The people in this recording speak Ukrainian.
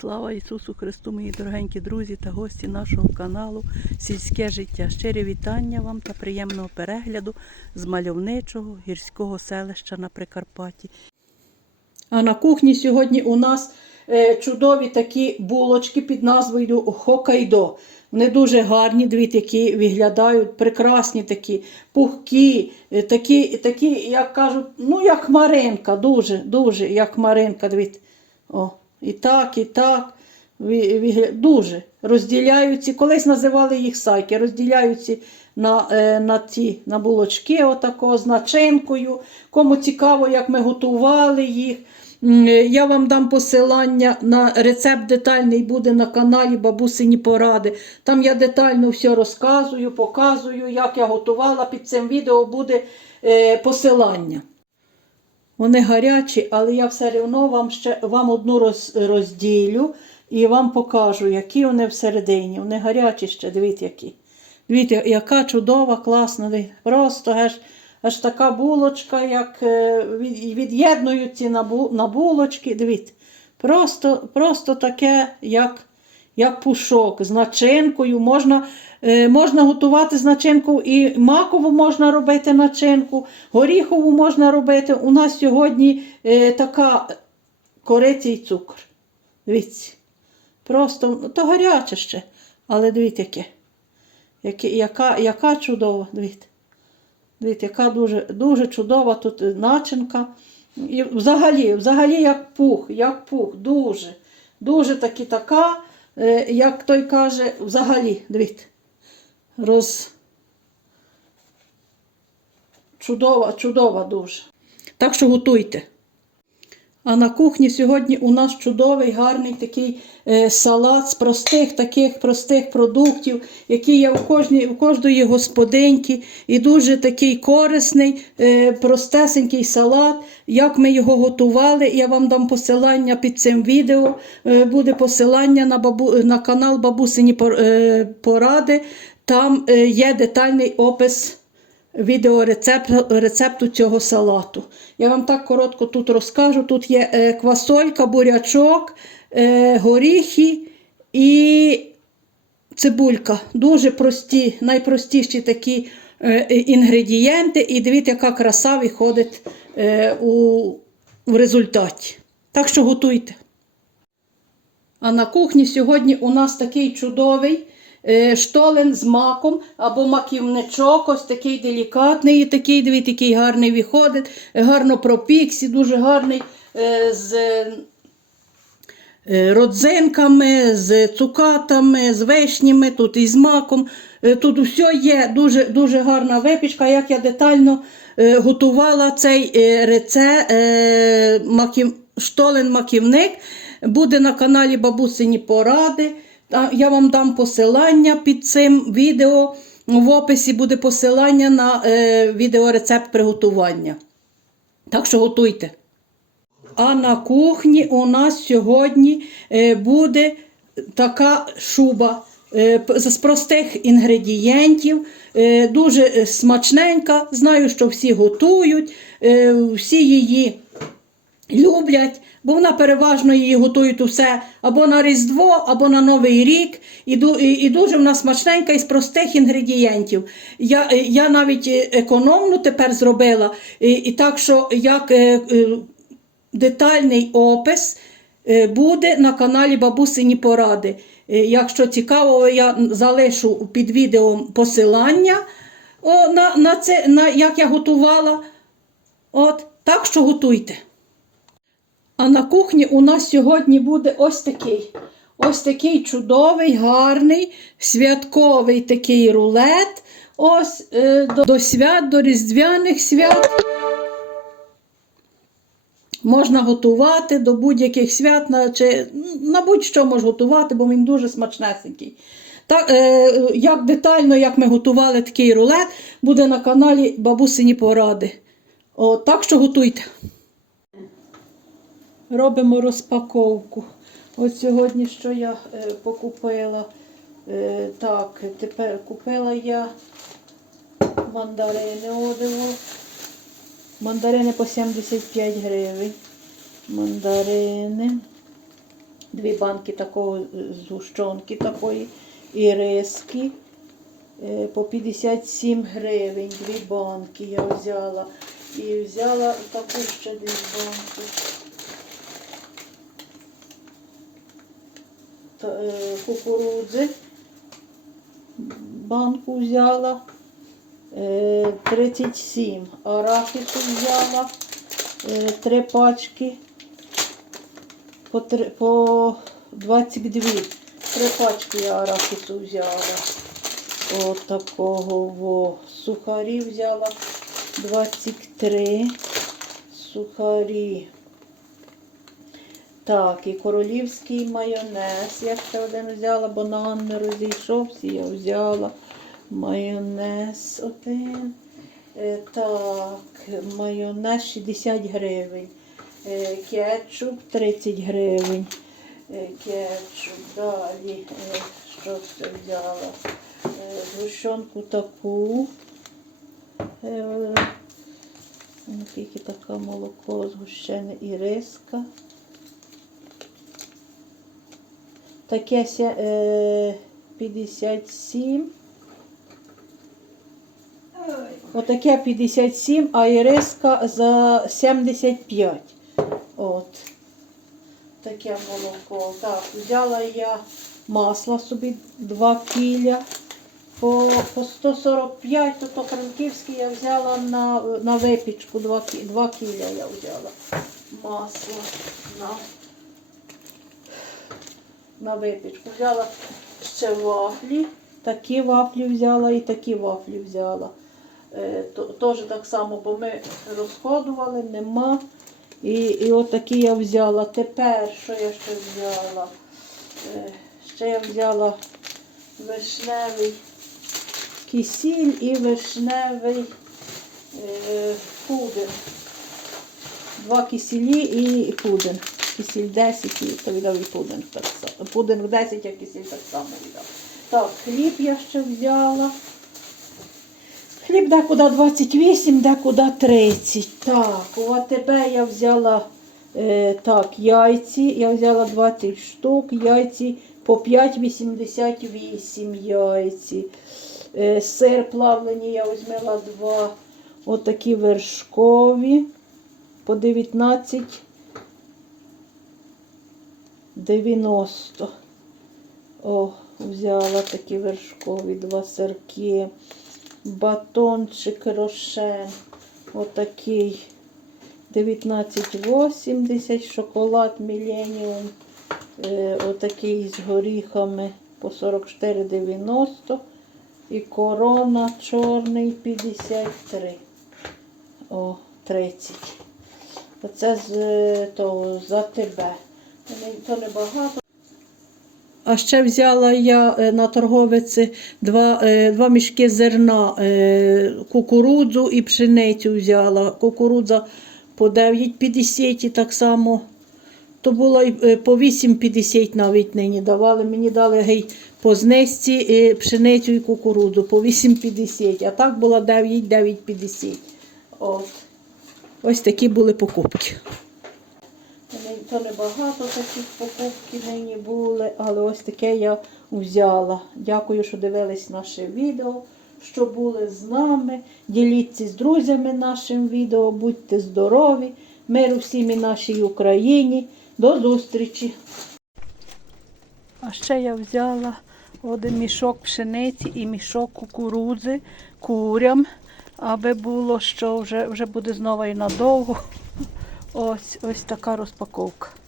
Слава Ісусу Христу, мої дорогенькі друзі та гості нашого каналу Сільське життя. Щирі вітання вам та приємного перегляду з мальовничого гірського селища на Прикарпатті. А на кухні сьогодні у нас е, чудові такі булочки під назвою Хокайдо. Вони дуже гарні, дивіться, які виглядають, прекрасні такі, пухкі, е, такі, такі, як кажуть, ну як хмаринка, дуже, дуже, як хмаринка, дивіться. О, і так, і так. Дуже розділяються. Колись називали їх сайки, розділяються на, е, на ті на булочки, отако, з начинкою. Кому цікаво, як ми готували їх. Е, Я вам дам посилання на рецепт детальний буде на каналі Бабусині Поради. Там я детально все розказую, показую, як я готувала. Під цим відео буде е, посилання. Вони гарячі, але я все одно вам ще вам одну роз, розділю і вам покажу, які вони всередині. Вони гарячі ще, дивіться, які. Дивіться, яка чудова, класна. Просто аж, аж така булочка, як е, від- від'єднуються на, бу, на булочки. Дивіться. Просто, просто таке, як, як пушок з начинкою. Можна, е, можна готувати з начинкою і макову можна робити начинку, горіхову можна робити. У нас сьогодні е, така кориця і цукор. Дивіться. Просто ну, то гаряче ще. Але дивіться, яке. Яка, яка чудова. Дивіться. Дивіться, яка дуже, дуже чудова тут начинка. І взагалі, взагалі як пух, як пух, дуже. Дуже таки така, як той каже, взагалі, дивіться. Роз... Чудова, чудова дуже. Так що готуйте. А на кухні сьогодні у нас чудовий, гарний такий е, салат з простих таких простих продуктів, які є у, кожній, у кожної господиньки. І дуже такий корисний, е, простесенький салат. Як ми його готували, я вам дам посилання під цим відео. Е, буде посилання на, бабу, на канал Бабусині Поради. Там є детальний опис відеорецепту рецепту цього салату. Я вам так коротко тут розкажу. Тут є е, квасолька, бурячок, е, горіхи і цибулька. Дуже прості, найпростіші такі е, інгредієнти. І дивіться, яка краса виходить у, результаті. Так що готуйте. А на кухні сьогодні у нас такий чудовий штолен з маком або маківничок, ось такий делікатний, такий, дивіться, який гарний виходить, гарно пропікся, дуже гарний е, з е, родзинками, з цукатами, з вишнями, тут і з маком. Е, Тут все є дуже, дуже гарна випічка, як я детально е, готувала цей е, рецепт, е, маків, штолен-маківник. Буде на каналі Бабусині Поради. Я вам дам посилання під цим відео. В описі буде посилання на е, відеорецепт приготування. Так що готуйте. А на кухні у нас сьогодні е, буде така шуба е, з простих інгредієнтів, е, дуже е, смачненька. Знаю, що всі готують, е, всі її люблять, бо вона переважно її готують усе або на Різдво, або на Новий рік. І, і, дуже вона смачненька із простих інгредієнтів. Я, е, я навіть е, економну тепер зробила, і, і так що як е, детальний опис буде на каналі Бабусині Поради. Якщо цікаво, я залишу під відео посилання на, на це, на, як я готувала. От, так що готуйте. А на кухні у нас сьогодні буде ось такий. Ось такий чудовий, гарний, святковий такий рулет. Ось е, до, до свят, до різдвяних свят. Можна готувати до будь-яких свят, на, чи, на будь-що можна готувати, бо він дуже смачнесенький. Так, е, як детально, як ми готували такий рулет, буде на каналі Бабусині Поради. О, так що готуйте. Робимо розпаковку. От сьогодні що я е, покупила. Е, так, тепер купила я мандарини одиво. Мандарини по 75 гривень. Мандарини. дві банки такого е, згущенки такої і риски. По 57 гривень дві банки я взяла. І взяла таку ще дві банки. Та, е, Кукурудзи. Банку взяла. Е, 37. Арахісу взяла. Е, Три пачки. По, три, по 22. Три пачки я арахісу взяла. От такого во. Сухарі взяла 23 сухарі. Так, і королівський майонез. Я ще один взяла, бо наган не розійшовся, я взяла майонез один. Е, Так, майонез 60 гривень. Е, Кетчуп 30 гривень. Е, Кетчуп. Далі. Що це взяла? Згущенку таку. Ну, Тільки таке молоко згущене і риска. Таке е, 57. Отаке 57, а іриска за 75. От. Таке молоко. Так, взяла я масло собі 2 кіля. По, по 145, то, франківське я взяла на, на випічку 2, 2 кіля я взяла масло на, на випічку. Взяла ще вафлі. Такі вафлі взяла і такі вафлі взяла. Е, Теж так само, бо ми розходували, нема. І, і отакі я взяла. Тепер, що я ще взяла? Е, Ще я взяла вишневий кисіль і вишневий е, пудин. Два кисілі і пудин. Кисіль 10 і то віддав і пудин так само. Пудин в 10, а кисіль так само віддав. Так, хліб я ще взяла. Хліб декуди 28, декуди 30. Так, у АТБ я взяла е, так, яйці. Я взяла 20 штук, яйці по 5,88 яйці. Е, сир плавлені я візьмела два отакі вершкові по 19 90. О, взяла такі вершкові два сирки. Батончик рошен. Отакий 19,80. Шоколад Міленіум. Е, отакий з горіхами по 44,90. І корона чорний 53. О, 30. Оце з е, того за тебе. То не, багато. А ще взяла я е, на торговиці два, е, два мішки зерна, е, кукурудзу і пшеницю взяла. Кукурудза по 9,50 і так само. То було і по 8,50 навіть нині давали. Мені дали гей, по знизці пшеницю і кукурудзу по 8,50, а так було 9, 9,50. От. Ось такі були покупки. То не- То не багато таких покупки нині були, але ось таке я взяла. Дякую, що дивились наше відео, що були з нами. Діліться з друзями нашим відео, будьте здорові, миру всім і нашій Україні. До зустрічі! А ще я взяла один мішок пшениці і мішок кукурудзи курям, аби було, що вже, вже буде знову і надовго. Ось ось така розпаковка.